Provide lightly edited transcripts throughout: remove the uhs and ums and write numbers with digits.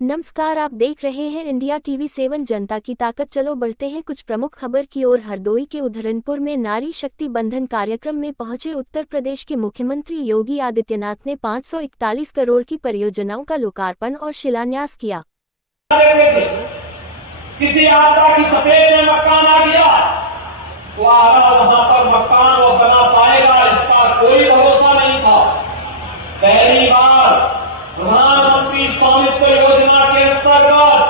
नमस्कार, आप देख रहे हैं इंडिया टीवी 7 जनता की ताकत। चलो बढ़ते हैं कुछ प्रमुख खबर की ओर। हरदोई के उधरनपुर में नारी शक्ति बंधन कार्यक्रम में पहुंचे उत्तर प्रदेश के मुख्यमंत्री योगी आदित्यनाथ ने 541 करोड़ की परियोजनाओं का लोकार्पण और शिलान्यास किया। किसी आपदा की चपेट में मकान आ गया तो वहां पर मकान वो बना पाएगा, इसका कोई भरोसा नहीं था। पहली बार प्रधानमंत्री स्वामित्व योजना के अंतर्गत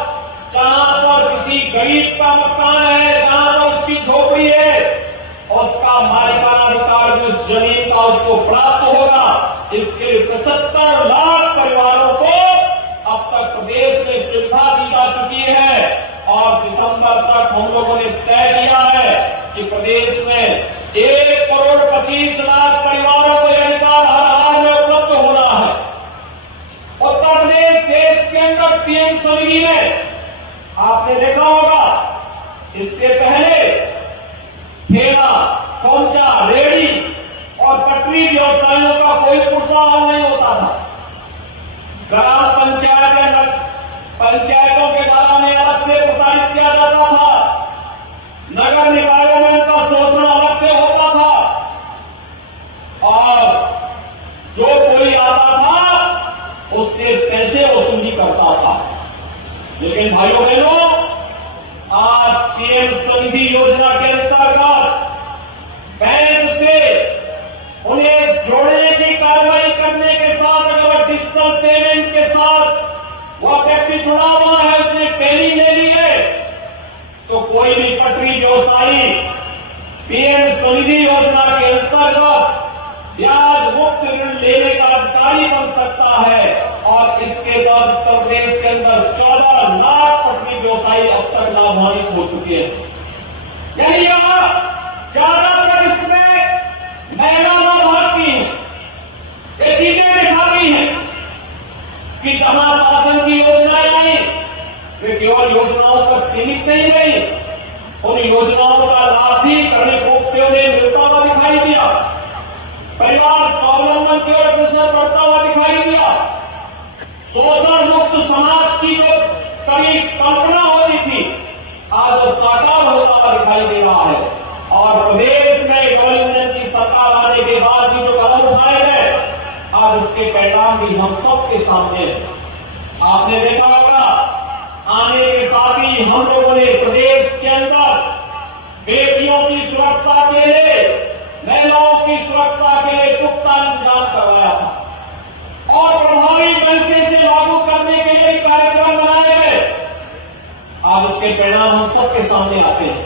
जहां पर किसी गरीब का मकान है, जहां पर उसकी झोपड़ी है, उसका मालिकाना अधिकार जो उस जमीन का उसको प्राप्त होगा, इसके 75 लाख परिवारों को अब तक प्रदेश में सुविधा दी जा चुकी है। और दिसंबर तक हम लोगों ने तय किया है कि प्रदेश में 1,25,00,000 परिवारों को यह अधिकार हर हाल में उपलब्ध होना है। उत्तर प्रदेश देश के अंदर पीएम स्वनिधि में आपने देखा होगा, इससे पहले ठेला, खोमचा, रेहड़ी और पटरी व्यवसायियों का कोई पुरस्कार नहीं होता था। ग्राम पंचायतों के द्वारा में अलग से प्रताड़ित किया जाता था, नगर निकायों में उनका शोषण अलग से होता था, और जो कोई आता था उससे पैसे वसूली करता था। लेकिन भाइयों बहनों, आज पीएम स्वनिधि योजना के अंतर्गत बैंक से उन्हें जोड़ने की कार्रवाई करने के साथ, अगर डिजिटल पेमेंट के साथ वह व्यक्ति जुड़ा हुआ है, उसने ट्रेनिंग ले ली है, तो कोई भी पटरी व्यवसायी पीएम स्वनिधि योजना के अंतर्गत ब्याज मुक्त ऋण लेने का अधिकारी बन सकता है। और इसके बाद उत्तर प्रदेश के अंदर 14 लाख पटरी व्यवसायी अब तक लाभान्वित हो चुके हैं। यानी ज्यादातर इसमें महिला लाभार्थी हैं। ये चीजें दिखाती हैं कि जहां शासन की योजनाएं आई वे केवल योजनाओं तक सीमित नहीं रही, उन योजनाओं का लाभ भी क्रमिक रूप से उन्हें मिलता हुआ दिखाई दिया। परिवार स्वावलंबन की ओर अग्रसर बढ़ता हुआ दिखाई दिया। शोषण मुक्त समाज की जो कभी कल्पना होती थी, आज साकार होता हुआ दिखाई दे रहा है। और प्रदेश में डबल इंजन की सरकार आने के बाद भी जो कदम उठाए गए, आज उसके परिणाम भी हम सबके सामने हैं। आपने देखा होगा, आने के साथ ही हम लोगों ने प्रदेश के अंदर बेटियों की सुरक्षा के लिए, महिलाओं की सुरक्षा के लिए पुख्ता इंतजाम करवाया था और प्रभावी ढंग से इसे लागू करने के लिए कार्यक्रम बनाए गए। आज उसके परिणाम हम सबके सामने आते हैं।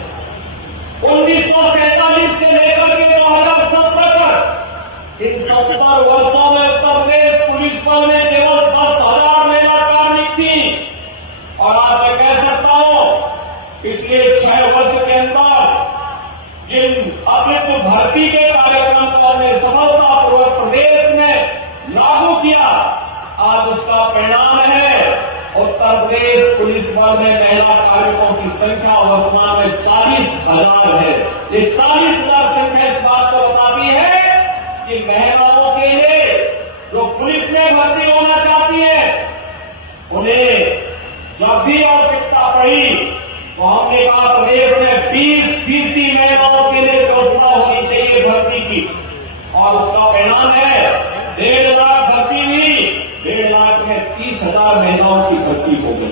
1947 से लेकर के 2017 तक इन 70 वर्षों में उत्तर प्रदेश पुलिस बल में केवल 10,000 महिला कार्मिक थी। और आज मैं कह सकता हूं, पिछले 6 वर्ष के अंदर जिन अतिरिक्त भर्ती के कार्यक्रम को हमने सफलतापूर्वक प्रदेश में लागू किया, आज उसका परिणाम है उत्तर प्रदेश पुलिस बल में महिला कार्मिकों की संख्या वर्तमान में 40,000 है। ये 40,000 संख्या इस बात को बताती है कि महिलाओं के लिए जो पुलिस में भर्ती होना चाहती है, उन्हें जब भी आवश्यकता पड़ी तो हमने कहा प्रदेश में 20% महिलाओं के लिए व्यवस्था होनी चाहिए भर्ती की। और उसका परिणाम है 1.5 लाख भर्ती हुई, 1.5 लाख में 30,000 महिलाओं की भर्ती हो गई।